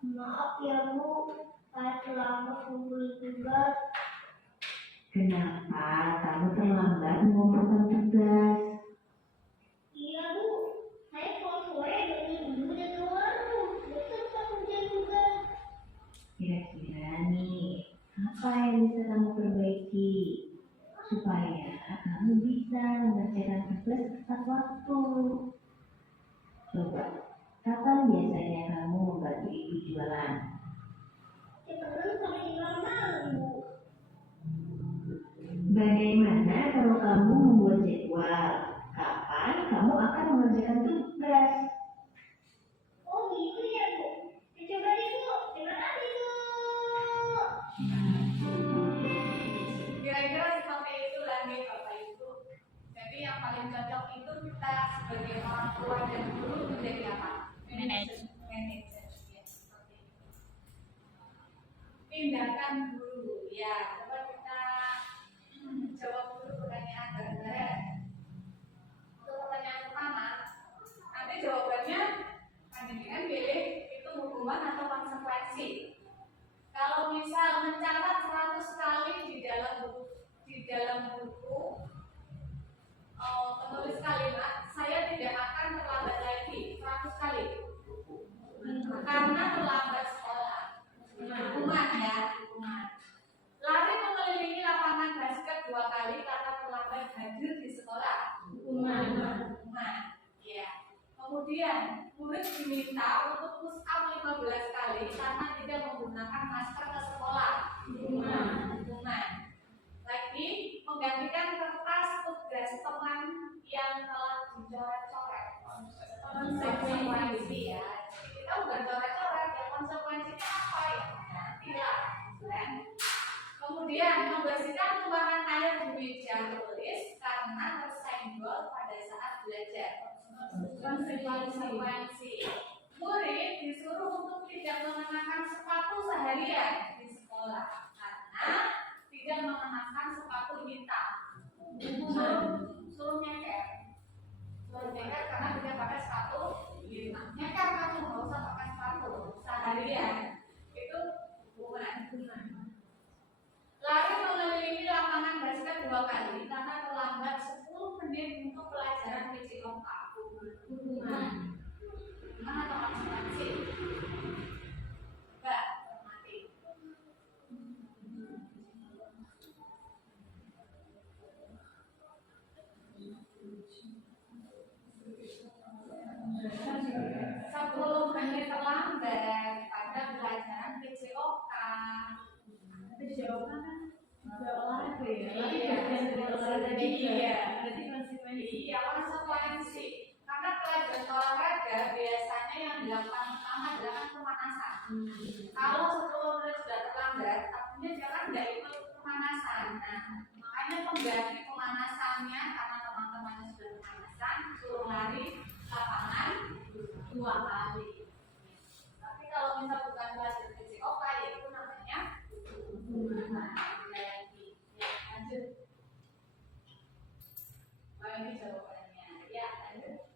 Maaf ya Bu, saya terlambat mengumpulkan tugas. Kenapa kamu terlambat mengumpulkan tugas? Iya Bu, saya sore dari dulu udah keluar Bu, besok saya kerjain tugas. Kira-kira nih, apa yang bisa kamu perbaiki supaya kamu bisa mengerjakan tugas tepat waktu? Coba, kapan biasanya kamu membantu ibu jualan? Cepet sampai malam Bu. Bagaimana kalau kamu membuat jadwal? Kapan kamu akan mengerjakan tugas? Oh gitu ya Bu, coba deh Bu, terima kasih Bu. Kira-kira seperti itulah nih Bapak Ibu. Jadi yang paling cocok itu kita sebagai orang tua dan guru menjadi apa? Manajer. Ya, seperti itu. Tindakan guru. Ya, coba kita jawab dulu pertanyaan bareng-bareng. Untuk pertanyaan pertama, nanti jawabannya panjenengan pilih itu hukuman atau konsekuensi. Kalau misal mencatat 100 kali di dalam buku penulis kalimat, saya tidak akan terlambat lagi 100 kali karena terlambat sekolah. Hukuman ya, hukuman. Lari mengelilingi lapangan basket 2 kali karena terlambat hadir di sekolah. Hukuman. Ya. Kemudian murid diminta untuk push up 15 kali karena tidak menggunakan masker ke sekolah. Hukuman. Lagi menggantikan kertas tugas teman yang telah dicoret-coret. Konsekuensi ya. Jadi kita bukan coret-coret, ya konsekuensinya apa ya? Nantilah. Kan? Kemudian membersihkan tumpahan air di meja tulis karena tersenggol pada saat belajar. Konsekuensi. Murid disuruh untuk tidak mengenakan sepatu seharian di sekolah karena tidak mengenakan sepatu hitam. Suruh nyeker. Suruh nyeker karena tidak pakai sepatu hitam. Nyeker kamu nggak usah pakai sepatu seharian. Itu hukuman. Lari mengelilingi lapangan basket 2 kali karena terlambat 10 menit untuk pelajaran PJOK. Hukuman atau konsekuensi? Mbak, mati. Sepuluh menit terlambat pada pelajaran PJOK. PJOK kan olahraga ya? Iya, konsekuensi. Karena pelajaran olahraga biasanya yang dilakukan pertama adalah pemanasan. Kalau 10 menit sudah terlambat, artinya jangan tidak ikut pemanasan. Nah, makanya pengganti pemanasannya karena teman-temannya sudah pemanasan, suruh lari lapangan 2 kali. Tapi kalau misal bukan pelajaran PJOK, yaitu namanya lanjut. Ini jawabannya. Ya, lanjut.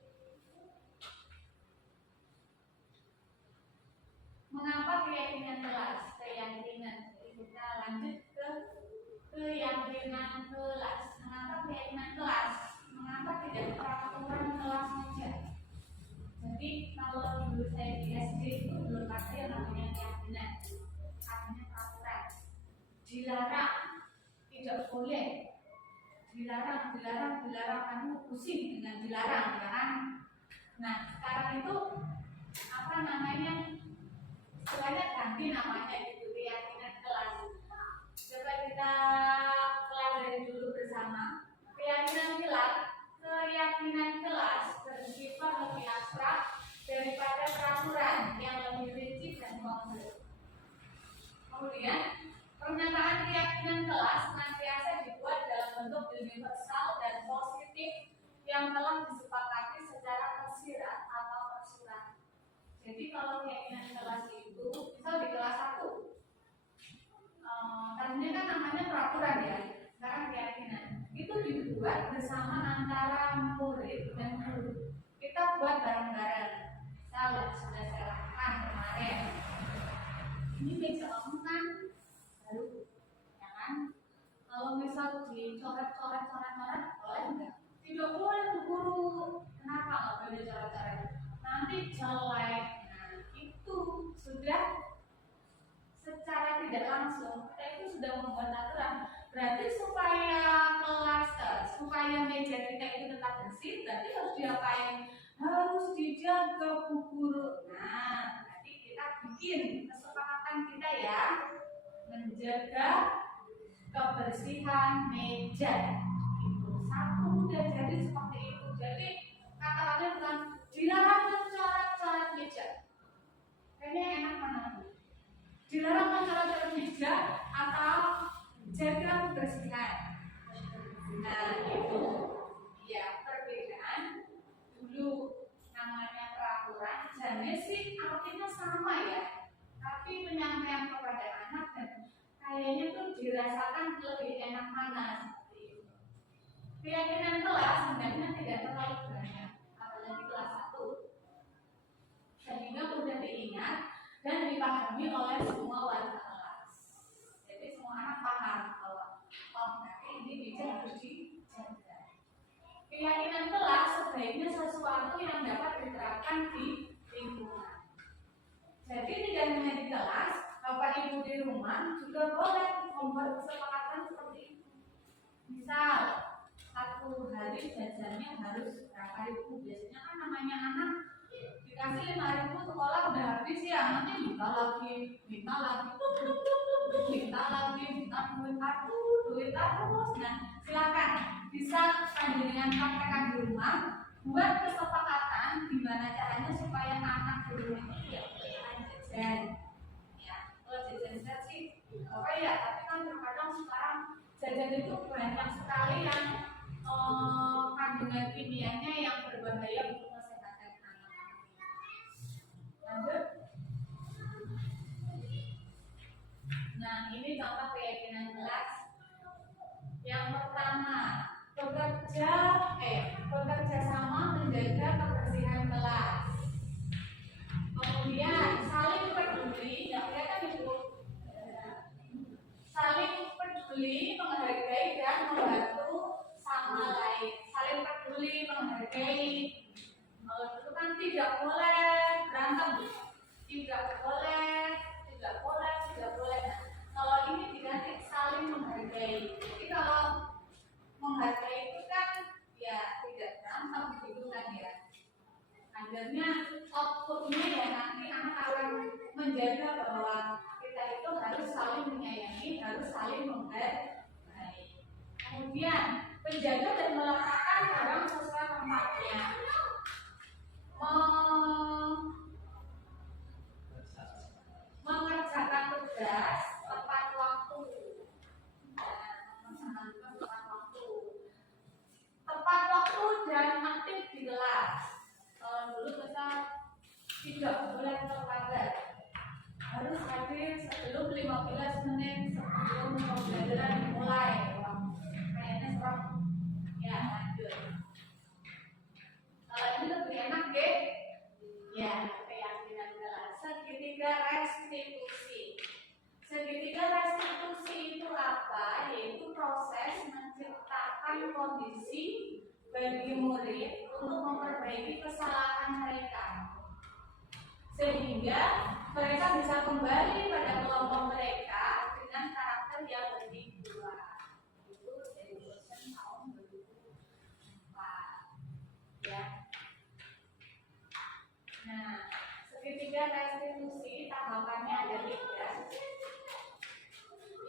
Mengapa keyakinan kelas? Keyakinan. Jadi kita lanjut ke keyakinan kelas. Mengapa keyakinan kelas? Mengapa tidak peraturan kelas saja? Jadi kalau dulu saya di SD itu belum ada yang namanya keyakinan. Artinya peraturan. Dilarang, tidak boleh. Dilarang, kamu pusing dengan dilarang, ya kan? Nah, sekarang itu apa namanya? Istilahnya ganti namanya gitu, keyakinan kelas. Coba kita pelajari dulu bersama. Keyakinan kelas bersifat lebih abstrak daripada peraturan yang lebih rinci dan konkret. Kemudian pernyataan keyakinan kelas senantiasa dibuat dalam bentuk universal dan positif yang telah disepakati secara tersirat atau tersurat. Jadi kalau keyakinan kelas itu, misal di kelas 1, tadinya kan namanya peraturan ya, sekarang keyakinan. Itu dibuat bersama antara murid dan guru. Kita buat bareng-bareng. nanti jelek. Nah, itu sudah secara tidak langsung kita itu sudah membuat aturan. Berarti supaya meja kita itu tetap bersih, berarti harus diapain? Harus dijaga Bu Guru. Nah, berarti kita bikin kesepakatan kita ya, menjaga kebersihan meja. Itu satu udah jadi seperti itu. Jadi kata-katanya bukan dilarang mencoret-coret meja. Kayaknya enak mana? Dilarang mencoret-coret meja atau jaga kebersihan. Nah, itu ya perbedaan. Dulu namanya peraturan, jadi sih artinya sama ya, tapi penyampaian kepada anak dan kayaknya tuh dirasakan lebih enak mana seperti itu. Keyakinan kelas sebenarnya tidak terlalu banyak, apalagi kelas 1, sehingga mudah diingat dan dipahami oleh semua warga kelas. Jadi semua anak paham bahwa oh nanti ini bisa harus dijaga. Keyakinan kelas sebaiknya sesuatu yang dapat diterapkan di lingkungan. Jadi tidak hanya di kelas, Bapak Ibu di rumah juga boleh membuat kesepakatan seperti itu. Misal, satu hari jajannya harus berapa ribu. Biasanya kan namanya anak dikasih 5.000 sekolah udah habis ya, nanti minta lagi, minta duit terus. Nah, silakan bisa panjenengan praktekkan di rumah, buat kesepakatan gimana caranya supaya anak di rumah ini tidak kebanyakan jajan. Ya, kalau jajan sih, apa ya? Tapi kan terkadang sekarang jajan itu banyak sekali yang kandungan kimianya yang berbahaya untuk kesehatan anak. Lanjut. Nah, ini contoh keyakinan kelas. Yang pertama, bekerja sama menjaga kebersihan kelas. Kemudian saling peduli, yang kelihatan itu, saling peduli, menghargai dan membantu sama lain. Saling peduli, menghargai. Itu kan tidak boleh berantem, tidak boleh. Nah, kalau ini diganti saling menghargai. Jadi kalau menghargai itu kan ya tidak berantem gitu kan ya. Akhirnya outputnya ya nanti anak akan menjaga bahwa kita itu harus saling menyayangi, harus saling menghargai. Kemudian penjaga dan meletakkan barang sesuai tempatnya. Mengerjakan tugas tepat waktu. Tepat waktu dan aktif di kelas. Kalau dulu kita tidak boleh terlambat, harus hadir sebelum 15 menit sebelum pembelajaran dimulai. Kayaknya serem. Ya, lanjut. Kalau ini lebih enak deh. Ya, keyakinan kelas. Segitiga restitusi. Segitiga restitusi itu apa? Yaitu proses menciptakan kondisi bagi murid untuk memperbaiki kesalahan mereka, sehingga mereka bisa kembali pada kelompok mereka dengan karakter yang lebih kuat. Itu education tahun 2004 ya. Nah, segitiga restitusi tahapannya ada 3,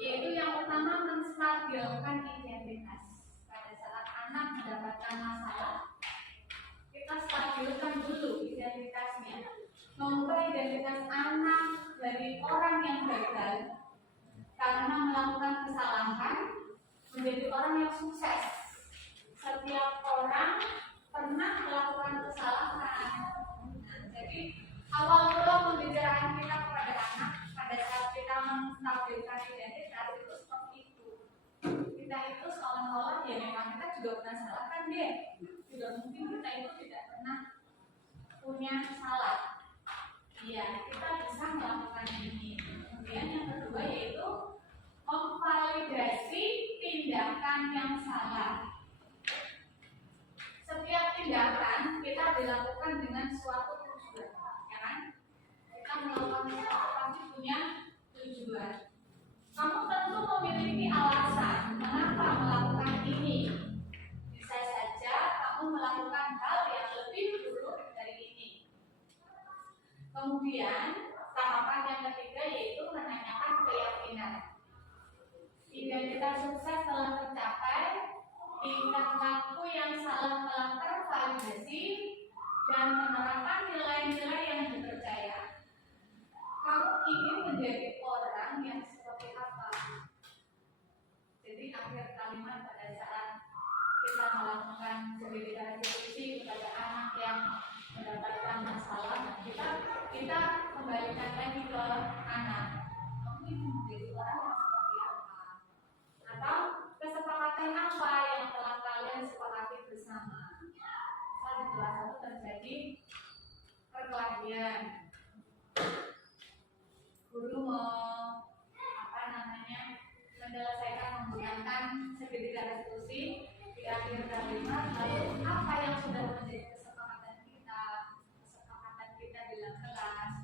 yaitu yang pertama menstabilkan identitas. Pada saat anak mendapatkan masalah, kita stabilkan dulu identitasnya, mengubah identitas anak dari orang yang gagal karena melakukan kesalahan menjadi orang yang sukses. Setiap orang pernah melakukan kesalahan. Jadi awal mula pembicaraan kita kepada anak pada saat kita menstabilkan identitas itu seperti itu. Kita itu seolah-olah ya memang kita juga pernah salah kan deh. Tidak mungkin kita itu tidak pernah punya salah. Iya, kita bisa melakukan ini. Kemudian yang kedua yaitu memvalidasi tindakan yang salah. Setiap tindakan kita dilakukan dengan suatu tujuan. melakukan sesuatu pasti punya tujuan. Kamu tentu memiliki alasan mengapa melakukan ini. Bisa saja kamu melakukan hal yang lebih buruk dari ini. Kemudian tahapan yang ketiga yaitu menanyakan keyakinan. Identitas sukses telah tercapai, tingkat laku yang salah telah tervalidasi, dan menerapkan nilai-nilai yang dipercaya. Kamu ingin menjadi orang yang seperti apa? Jadi akhir kalimat pada saat kita melakukan segitiga restitusi kepada anak yang mendapatkan masalah, kita kembalikan lagi ke anak. Kamu ingin menjadi orang yang seperti apa? Atau kesepakatan apa yang telah kalian sepakati bersama? Saat di kelas 1 terjadi perkelahian. Guru menyelesaikan menggunakan segitiga restitusi di akhir kalimat. Lalu apa yang sudah menjadi kesepakatan kita dalam kelas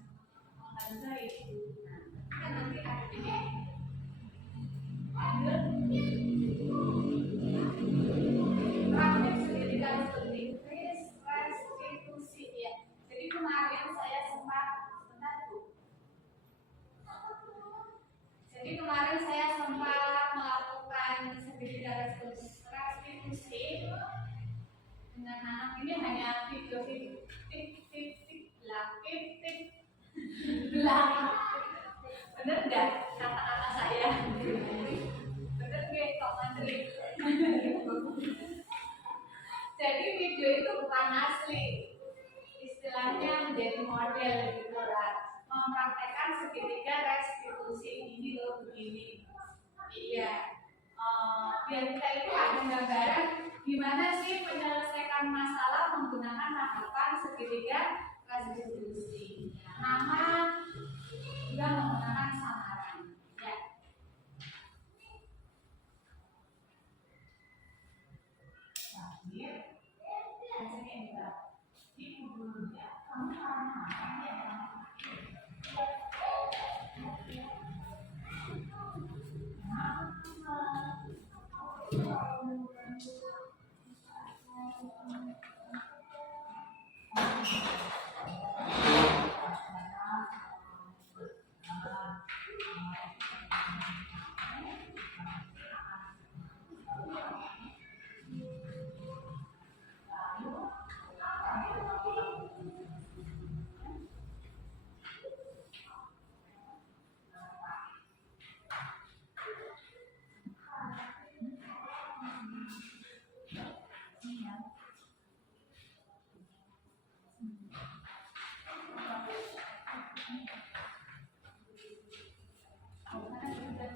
menghargai itu. Nah, kan nanti ada ini praktik segitiga restitusi ya. Jadi kemarin saya sempat melakukan segitiga restitusi dengan anak ini hanya video bener nggak kata-kata saya? Bener nggak Kak Mandri? Jadi video itu bukan asli, istilahnya menjadi model gitu lah, mempraktekkan segitiga restitusi ini loh begini. Iya, biar kita itu ada gambaran gimana sih menyelesaikan masalah menggunakan tahapan segitiga restitusi. Nama juga menggunakan samaran.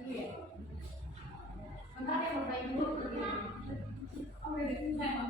Ya. Bentar ya Bapak Ibu. Oh, beda.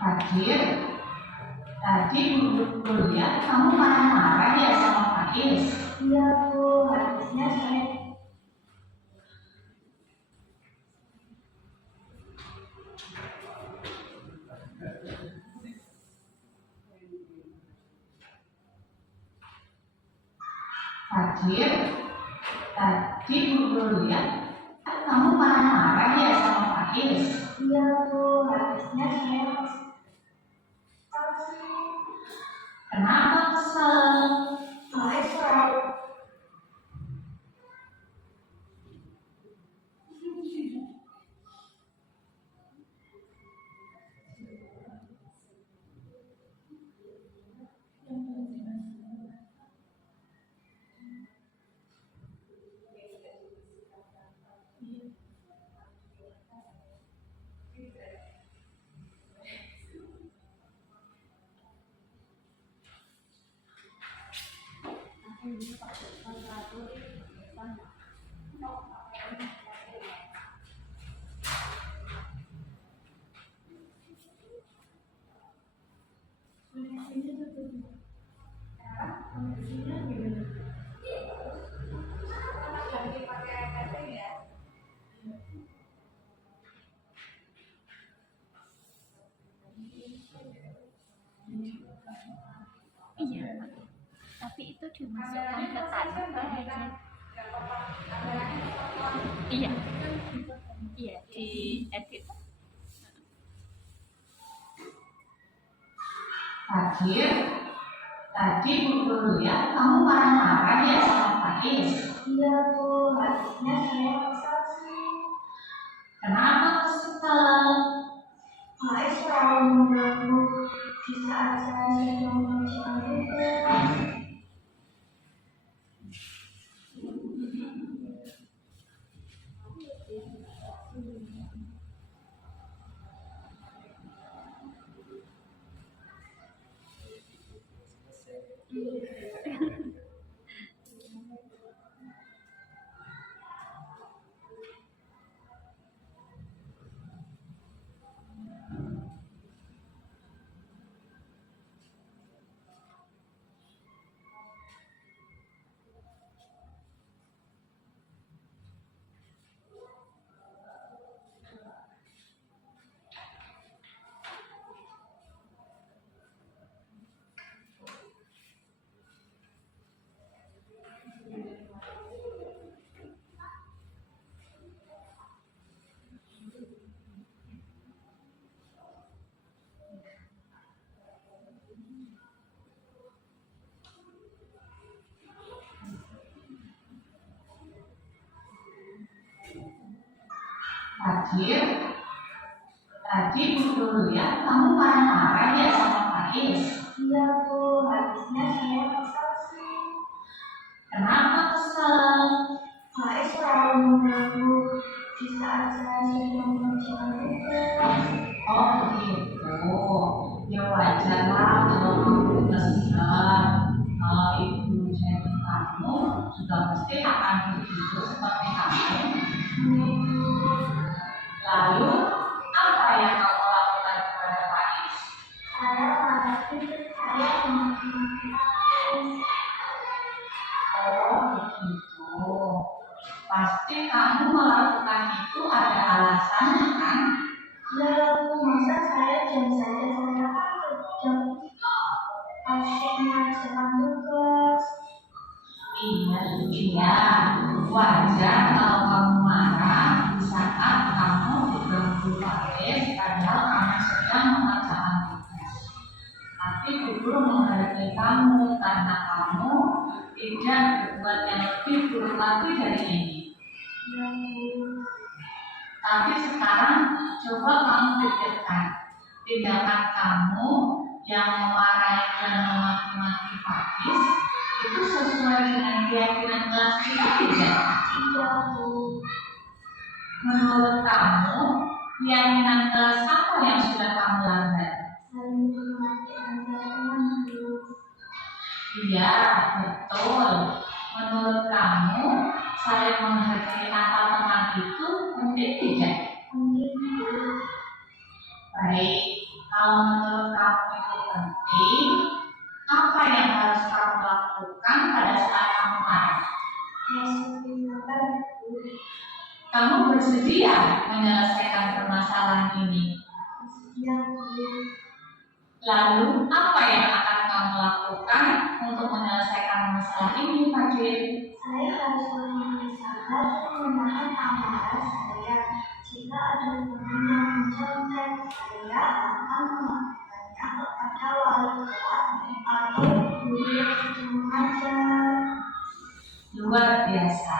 Fadil, tadi Bu lihat kamu marah-marah ya sama Faiz. Iya Bu, habisnya saya Fadil, tadi Bu lihat kamu marah-marah ya sama Faiz. Iya Bu, habisnya saya Kenapa kesel? Faiz selalu Tapi itu dimasukkan ke tanda aja. Iya, iya di edit. Fadil, tadi Bu lihat kamu marah-marah ya sama Faiz. Iya Bu, habisnya saya kesal sih. Kenapa kesel? Faiz selalu mengganggu di saat saya sedang mengerjakan tugas. Fadil, tadi Bu lihat kamu marah-marah ya sama Faiz. Iya Bu, habisnya saya kesal sih. Kenapa kesel? Faiz selalu mengganggu di saat saya sedang mengerjakan tugas. Oh begitu, ya wajar lah kalau kamu kesel. Kalau ibu jadi kamu juga pasti akan begitu seperti kamu. Lalu apa yang kamu lakukan kepada Faiz? Saya menghadapi saya menghadapi Oh begitu, pasti kamu melakukan itu ada alasannya kan? lalu masa saya jam saja saya kan jam asyik mengerjakan tugas. Iya, wajar kalau kamu marah di saat kamu diganggu Faiz padahal kamu sedang mengerjakan tugas. Tapi guru menghargai kamu karena kamu tidak berbuat yang lebih buruk lagi dari ini. Tapi sekarang coba kamu pikirkan tindakan kamu yang memarahi dan memaki-maki Faiz itu sesuai dengan keyakinan kelas kita tidak? Iya Bu. Menurut kamu keyakinan kelas apa yang sudah kamu langgar? Saling menghormati antar teman Bu. Iya, betul. Menurut kamu saling menghargai antar teman itu penting tidak? Penting Bu. Baik, kalau Kamu bersedia menyelesaikan permasalahan ini? Ya, Bu. Lalu, apa yang akan kamu lakukan untuk menyelesaikan masalah ini, Fajrin? Saya harus memisahkan dan menahan amarah saya. Jika ada teman yang mencontek, saya akan mengatakannya kepada wali kelas atau guru yang sedang mengajar. Luar biasa.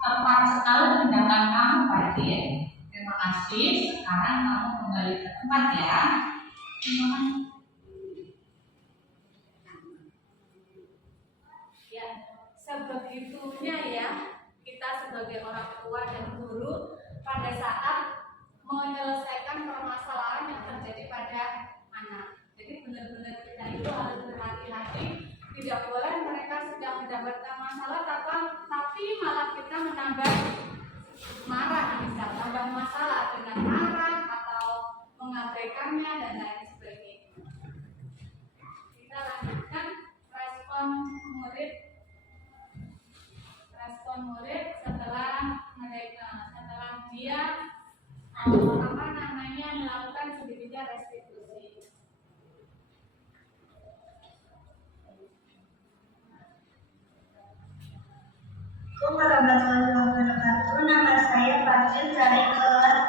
Tepat sekali tindakan kamu, Fajrin. Terima kasih. Sekarang kamu kembali ke tempat ya. Terima kasih. Ya, sebegitunya ya kita sebagai orang tua dan guru pada saat menyelesaikan permasalahan yang terjadi pada anak. Jadi benar-benar kita itu harus berhati-hati, tidak boleh mereka sedang mendapatkan masalah tapi malah kita menambah marah, bisa tambah masalah dengan marah atau mengabaikannya dan lain sebagainya. Kita lanjutkan respon murid setelah dia melakukan sedikitnya restitusi. Assalamualaikum warahmatullahi wabarakatuh. Nama saya Fajrin dari kelas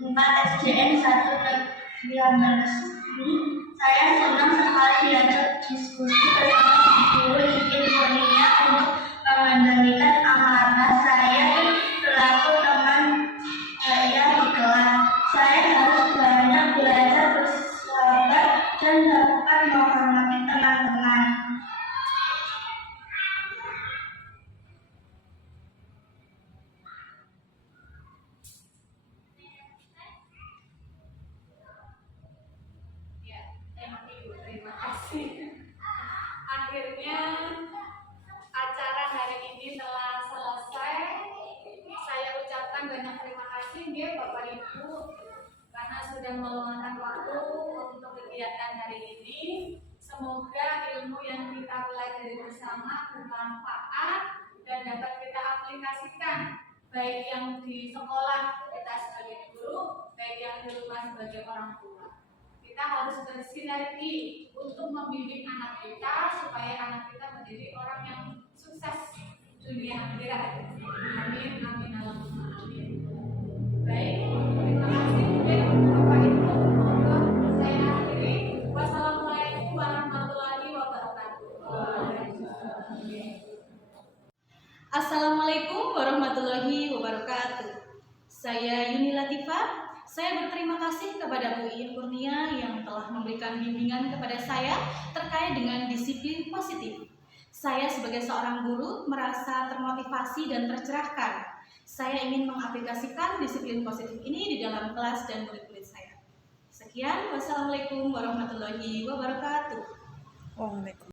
4 SDN 1 Negeri 16. Saya senang sekali diajak diskusi bersama guru Ibu Kurnia untuk mengendalikan amarah saya selaku teman saya di kelas. Saya harus banyak belajar bersabar dan dapat menghormati teman-teman. Ya, terima kasih. Akhirnya acara hari ini telah selesai. Saya ucapkan banyak terima kasih ya Bapak Ibu karena sudah meluangkan waktu untuk kegiatan hari ini. Semoga ilmu yang kita pelajari bersama bermanfaat dan dapat kita aplikasikan, baik yang di sekolah kita sebagai guru, baik yang di rumah sebagai orang tua. Kita harus bersinergi untuk membimbing anak kita supaya anak kita menjadi orang yang sukses dunia akhirat. Amin, amin, Allahumma amin. Baik, terima kasih Bapak Ibu. Untuk saya akhiri. Wassalamualaikum warahmatullahi wabarakatuh. Assalamualaikum warahmatullahi wabarakatuh. Saya Yuni Latifah. Saya berterima kasih kepada Bu Iin Kurnia yang telah memberikan bimbingan kepada saya terkait dengan disiplin positif. Saya sebagai seorang guru merasa termotivasi dan tercerahkan. Saya ingin mengaplikasikan disiplin positif ini di dalam kelas dan murid-murid saya. Sekian, wassalamualaikum warahmatullahi wabarakatuh.